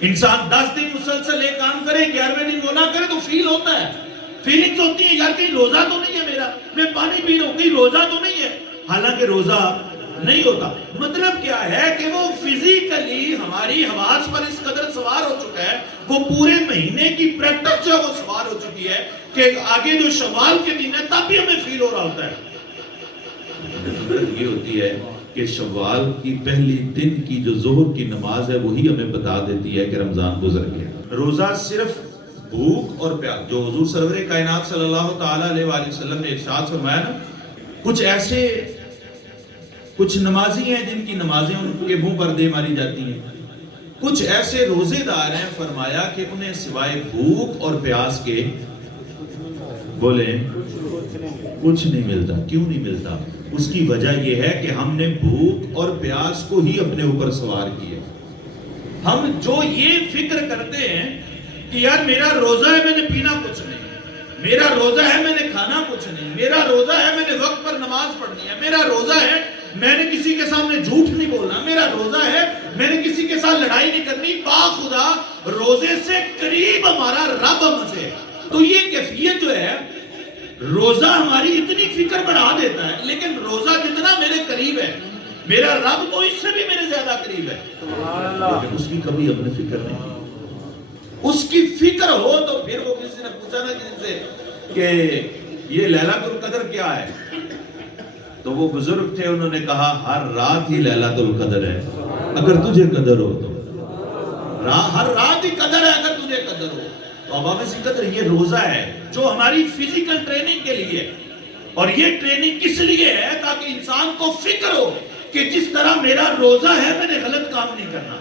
انسان 10 دن مسلسل ایک کام کرے 11ویں دن وہ نہ کرے تو فیل ہوتا ہے، فیلنگز ہوتی ہیں، یار کہیں روزہ تو نہیں ہے میرا، میں پانی پی رہا ہوں کہیں روزہ تو نہیں ہے، حالانکہ روزہ نہیں ہوتا۔ مطلب کیا ہے کہ وہ فزیکلی ہماری حواس پر اس قدر سوار ہو چکا ہے، وہ پورے مہینے کی پریکٹس جو ہے وہ سوار ہو چکی ہے کہ آگے جو شوال کے دن ہے تب بھی ہمیں فیل ہو رہا ہوتا ہے۔ یہ ہوتی ہے کہ شوال کی پہلی دن کی جو ظہر کی نماز ہے وہی ہمیں بتا دیتی ہے کہ رمضان گزر گیا۔ روزہ صرف بھوک اور پیاس، جو حضور سرور کائنات صلی اللہ تعالیٰ علیہ وآلہ وسلم نے ارشاد فرمایا نا، کچھ نمازی ہیں جن کی نمازیں ان کے منہ پر دے ماری جاتی ہیں، کچھ ایسے روزے دار ہیں فرمایا کہ انہیں سوائے بھوک اور پیاس کے بولیں کچھ نہیں ملتا۔ کیوں نہیں ملتا؟ اس کی وجہ یہ ہے کہ ہم نے بھوک اور پیاس کو ہی اپنے اوپر سوار کیا۔ ہم جو یہ فکر کرتے ہیں کہ یار میرا روزہ ہے میں نے پینا کچھ نہیں، میرا روزہ ہے میں نے کھانا کچھ نہیں، میرا روزہ ہے میں نے وقت پر نماز پڑھنی ہے، میرا روزہ ہے میں نے کسی کے سامنے جھوٹ نہیں بولنا، میرا روزہ ہے میں نے کسی کے ساتھ لڑائی نہیں کرنی، باخدا روزے سے قریب ہمارا رب ہم سے۔ تو یہ کیفیت جو ہے روزہ ہماری اتنی فکر بڑھا دیتا ہے، لیکن روزہ جتنا میرے قریب ہے میرا رب تو اس سے بھی میرے زیادہ قریب ہے، لیکن اس کی کبھی ہم نے فکر نہیں کی۔ اس کی فکر ہو تو پھر وہ کسی نے پوچھا نا کسی سے کہ یہ لیلۃ القدر کیا ہے، تو وہ بزرگ تھے انہوں نے کہا ہر رات ہی لیلۃ القدر ہے اگر تجھے قدر ہو تو، ہر رات ہی قدر ہے اگر تجھے قدر ہو۔ تو اب اسی قدر یہ روزہ ہے جو ہماری فزیکل ٹریننگ کے لیے ہے، اور یہ ٹریننگ کس لیے ہے تاکہ انسان کو فکر ہو کہ جس طرح میرا روزہ ہے میں نے غلط کام نہیں کرنا،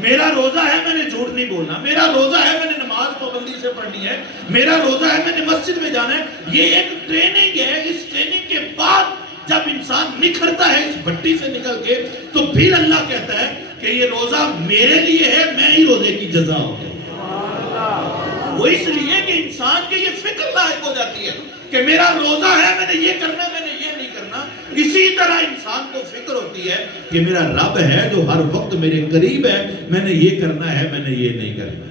میرا روزہ ہے میں نے جھوٹ نہیں بولنا، میرا روزہ ہے میں نے نماز پابندی سے پڑھنی ہے، میرا روزہ ہے میں نے مسجد میں جانا ہے۔ یہ ایک ٹریننگ ہے، اس ٹریننگ کے بعد جب انسان نکھرتا ہے اس بھٹی سے نکل کے تو پھر اللہ کہتا ہے کہ یہ روزہ میرے لیے ہے، میں ہی روزے کی جزا ہوں گا۔ وہ اس لیے کہ انسان کے یہ فکر لاحق ہو جاتی ہے کہ میرا روزہ ہے میں نے یہ کرنا میں نے یہ نہیں کرنا۔ اسی طرح انسان کو فکر ہوتی ہے کہ میرا رب ہے جو ہر وقت میرے قریب ہے، میں نے یہ کرنا ہے میں نے یہ نہیں کرنا۔